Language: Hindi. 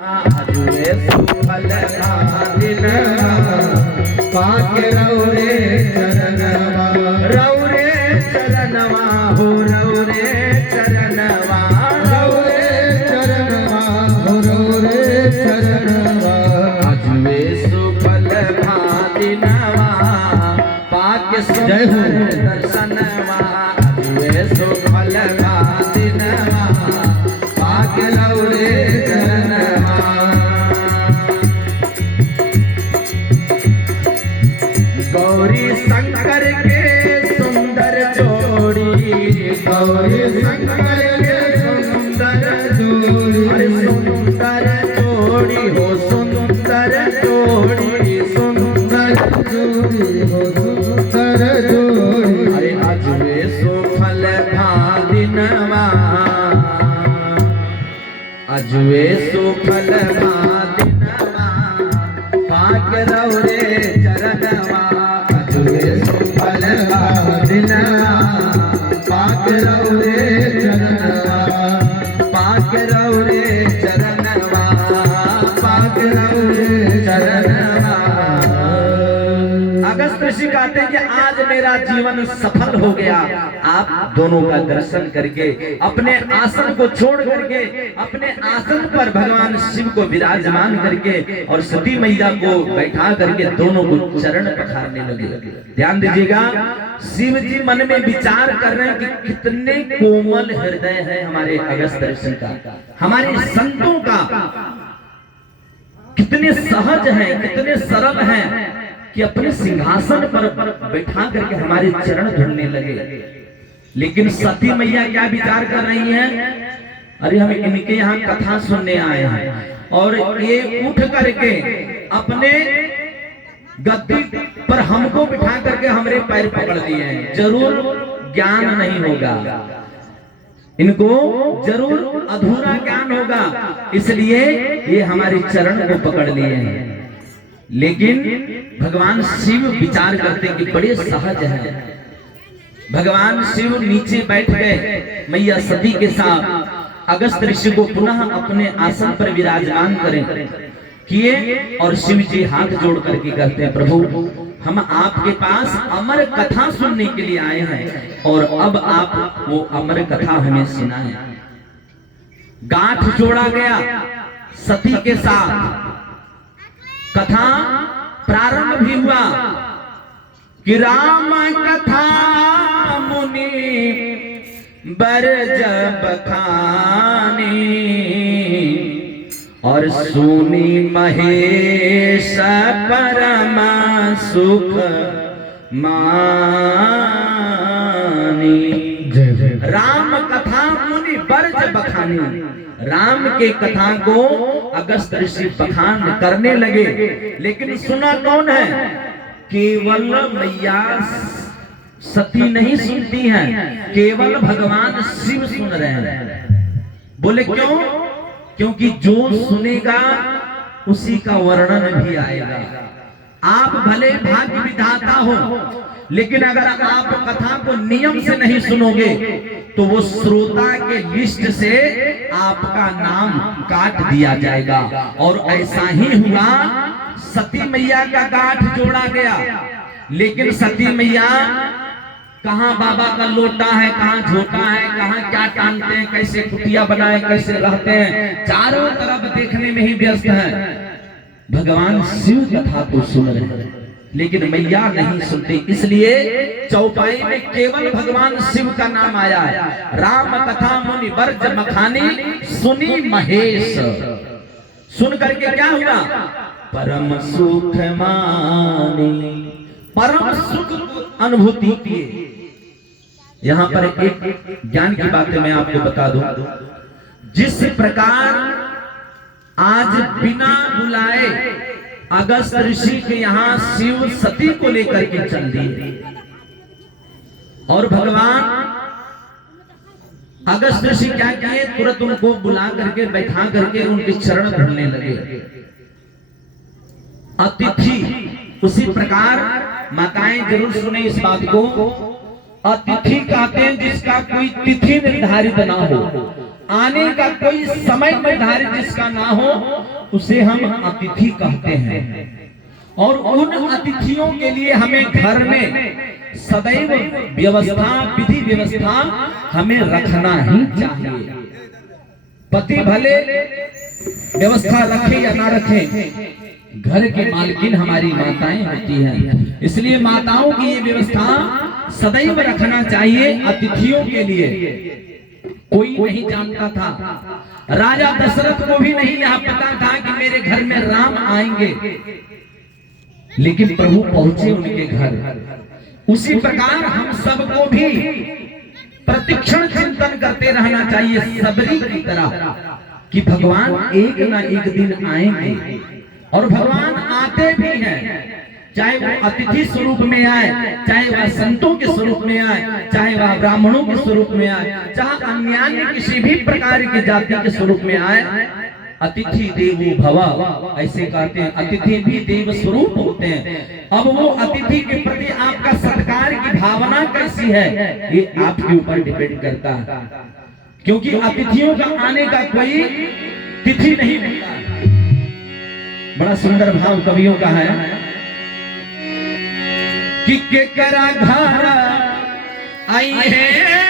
आजुए सुफल दिन पाके रौरे चरणवा हो रौरे चरणवा आजुए सुफल दिनवा पाके जय हो दर्शनवा आजुए सुफल दिनवा पाके रौरे गौरी शंकर के सुंदर जोड़ी गौरी शंकर के सुंदर जोड़ी अरे सुंदर जोड़ी हो सुंदर जोड़ी सुंदर जोड़ी हो सुंदर जोड़ी अरे आजुए सुफल दिनवा आजुए सुफल दिनवा पाके रौरे चरणवा सुफल दिनवा पाके रौरे चरणवा पाके रौरे चरणवा पाके रौरे चरणवा। अगस्त ऋषि कहते हैं कि आज मेरा जीवन सफल हो गया। आप दोनों का दर्शन करके अपने आसन को छोड़ करके अपने आसन पर भगवान शिव को विराजमान करके और सती मैया को बैठा करके दोनों को चरण पखारने लगे। ध्यान दीजिएगा, शिव जी मन में विचार कर रहे हैं कि कितने कोमल हृदय है हमारे अगस्त ऋषि का, हमारे संतों का कितने सहज है, कितने सरल हैं कि अपने सिंहासन पर बैठा करके हमारे चरण धुलने लगे। लेकिन सती मैया क्या विचार कर रही हैं? अरे हम इनके यहाँ कथा सुनने आए हैं और ये उठ करके अपने गद्दी पर हमको बिठा करके हमारे पैर पकड़ लिए हैं, जरूर ज्ञान नहीं होगा, इनको जरूर अधूरा ज्ञान होगा, इसलिए ये हमारे चरण को पकड़ लिए हैं। लेकिन भगवान शिव विचार करते कि बड़े सहज हैं। भगवान शिव नीचे बैठ गए, मैया सती के साथ अगस्त ऋषि को पुनः अपने आसन पर विराजमान करें किए और शिव जी हाथ जोड़ करके कहते हैं, प्रभु हम आपके पास अमर कथा सुनने के लिए आए हैं और अब आप वो अमर कथा हमें सुनाएं। गांठ जोड़ा गया सती के साथ, कथा प्रारंभ भी हुआ कि राम कथा मुनि बरज बखानी और सुनी महेश परम सुख मानी। राम कथा मुनि बरज बखानी, राम के कथा को अगस्त ऋषि बखान करने लगे। लेकिन सुना कौन है? केवल मैया सती नहीं सुनती हैं, केवल भगवान शिव सुन रहे हैं। बोले क्यों? क्योंकि जो सुनेगा उसी का वर्णन भी आएगा। आप भले भाग्य विधाता हो, लेकिन अगर आप कथा को नियम से नहीं सुनोगे तो वो श्रोता के लिस्ट से आपका नाम काट दिया जाएगा। और ऐसा ही हुआ, सती मैया का गांठ जोड़ा गया, लेकिन सती मैया कहाँ बाबा का लोटा है, कहाँ झोटा है, कहाँ क्या टांगते हैं, कैसे कुटिया बनाए, कैसे रहते हैं, चारों तरफ देखने में ही व्यस्त है। भगवान शिव कथा को सुन रहे हैं लेकिन मैया नहीं सुनती, इसलिए चौपाई में केवल भगवान शिव का नाम आया है। राम कथा मुनि बरज बखानी सुनी महेश। सुन करके क्या हुआ? परम सुख मानी, परम सुख अनुभूति किए। यहाँ पर एक ज्ञान की बातें मैं आपको बता दूं। जिस प्रकार आज बिना बुलाए अगस्त ऋषि के यहाँ शिव सती को लेकर के चल दिए और भगवान अगस्त ऋषि क्या किए? तुरंत उनको बुला करके बैठा करके उनके चरण धुलने लगे। अतिथि, उसी प्रकार माताएं जरूर सुने इस बात को, अतिथि कहते हैं जिसका कोई तिथि निर्धारित ना हो। आने का कोई समय निर्धारित जिसका ना हो उसे हम अतिथि कहते हैं। और उन अतिथियों के लिए हमें घर में सदैव व्यवस्था, विधि व्यवस्था हमें रखना ही चाहिए। पति भले व्यवस्था रखे या ना रखे, घर की मालकिन हमारी माताएं होती हैं, इसलिए माताओं की ये व्यवस्था सदैव रखना चाहिए अतिथियों के लिए। कोई नहीं जानता था, राजा दशरथ को भी नहीं यह पता था कि मेरे घर में राम आएंगे, लेकिन प्रभु पहुंचे उनके घर। उसी प्रकार हम सबको भी प्रतिक्षण चिंतन करते रहना चाहिए सबरी की तरह कि भगवान एक ना एक दिन आएंगे। और भगवान आते भी हैं, चाहे वो अतिथि स्वरूप में आए, चाहे वह संतों के स्वरूप में आए, चाहे वह ब्राह्मणों के स्वरूप में आए, चाहे अन्य किसी भी प्रकार की जाति के स्वरूप में आए। अतिथि देवो भव, ऐसे कहते हैं। अतिथि भी देव स्वरूप होते हैं। अब वो अतिथि के प्रति आपका सत्कार की भावना कैसी है, ये आपके ऊपर डिपेंड करता है, क्योंकि अतिथियों का आने का कोई तिथि नहीं होता। बड़ा सुंदर भाव कवियों का है कि केकरा घर आई है